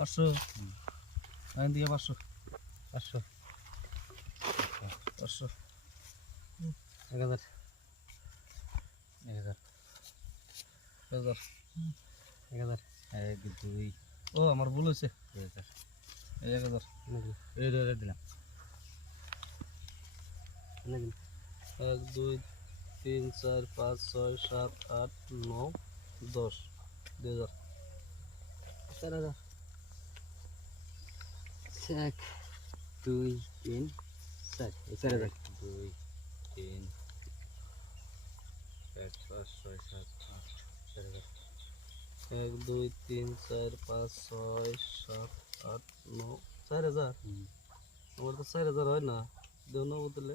পাঁচশো আইন দিয়ে 500 500 500 1000 1000 1000 1000 1 2 ও আমার ভুল হইছে 1000 এই 1000 এই 2000 দিলাম 1 2 3 4 5 6 7 8 9 10 2000 4000 1 2 3 4 4000 2 3 4 5 6 7 8 4000 1 2 3 4 5 6 7 8 9 4000 আমার তো 4000 হয় না দেও না বদলে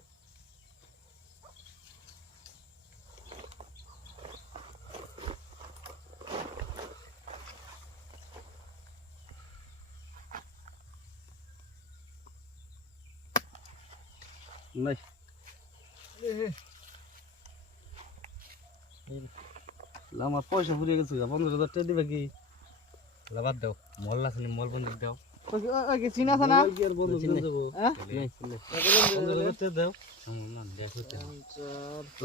নাই আমার পয়সা ফুরিয়ে গেছে 15000 টাকা দিবে কি লাবাদ দাও মল আছে মল বন্ধ দাও ওকে চিনা আছে না কি আর বন্ধ করে দেব হ্যাঁ 15000 টাকা দাও না দেখো তো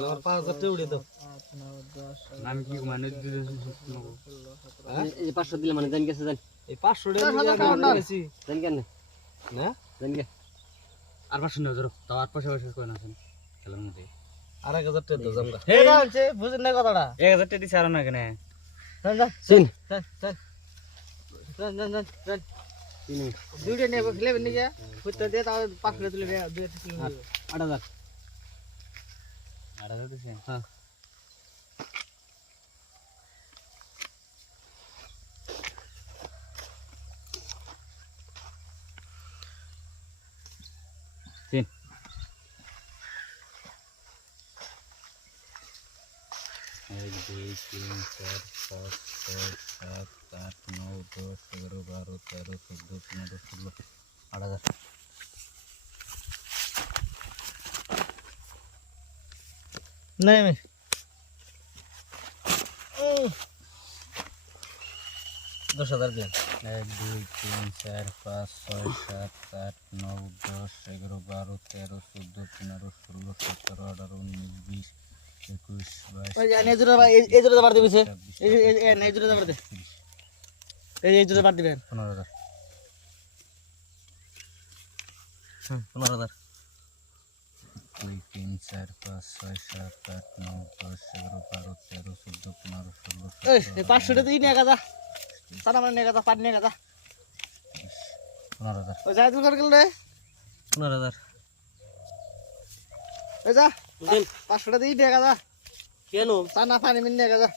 আমার 5000 টাকা উড়িয়ে দাও 8 9 10 আমি কি মানে এই 500 দিলে মানে জান গেছে জান এই 500 টাকা আমি গেছি জান কেন না জান গে আর 500 না ধরো তাও আর পয়সা কই না শুন খেলার মধ্যে আর 1000 টাকা দাও জামগা এটা হচ্ছে বুঝেন না কথাটা 1000 টাকা দিছ আর না কেন শুন চল দুইটা নেব খেলে বনি কে ফুটতে দে তাও 500 তুলে 2 তুলে 8000 8000 দিছেন হ্যাঁ তিন एक दो तीन चार पाँच छः सात आठ नौ 10 11 12 13 14 15 16 8000 नहीं मैं 10000 দিন 1 2 3 4 5 6 7 8 9 10 11 12 13 14 15 16 17 18 19 20 21 22 ওই জানে জোরে এই জোরে বার দিবিছে এই নাই জোরে বার দে এই জোরে বার দিবেন 15000 15000 2 3 4 5 6 7 8 9 10 11 12 13 14 15 16 এই 500 টাকা দিই না কাদা সারা মানে নে কাদা পাট নে কাদা 15000 ওই যাই দূর করে গেল রে 15000 এই যা 500 টাকা দিই না কাদা কেন সানা পানি মিন নে কাদা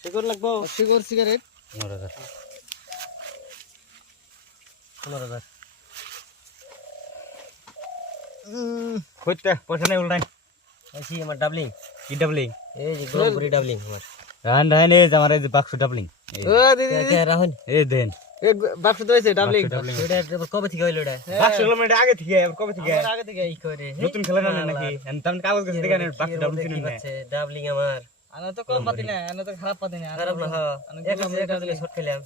শিকড় লাগবো সিগারেট সিগারেট 15000 15000 কইতে পয়সা নাই উল্টাই আছি আমার ডাবলিং কি ডাবলিং এই যে গরমপুরি ডাবলিং আমার রান রান এই আমার এই বাক্স ডাবলিং ও দিদি কে রাহুল এই দেন এক বাক্স তো হইছে ডাবলিং এটা কবে থেকে হইলো এটা বাক্স হলো মানে আগে থেকে কবে থেকে আমার আগে থেকে এই করে নতুন খেলা না নাকি আমি কাগজ কাছে দেখেন বাক্স ডাবলিং কিনুন না ডাবলিং আমার আনা তো কম পাতি না আনা তো খারাপ পাতি না খারাপ না হ্যাঁ 1000 টাকা দিলে শর্ট খেলাম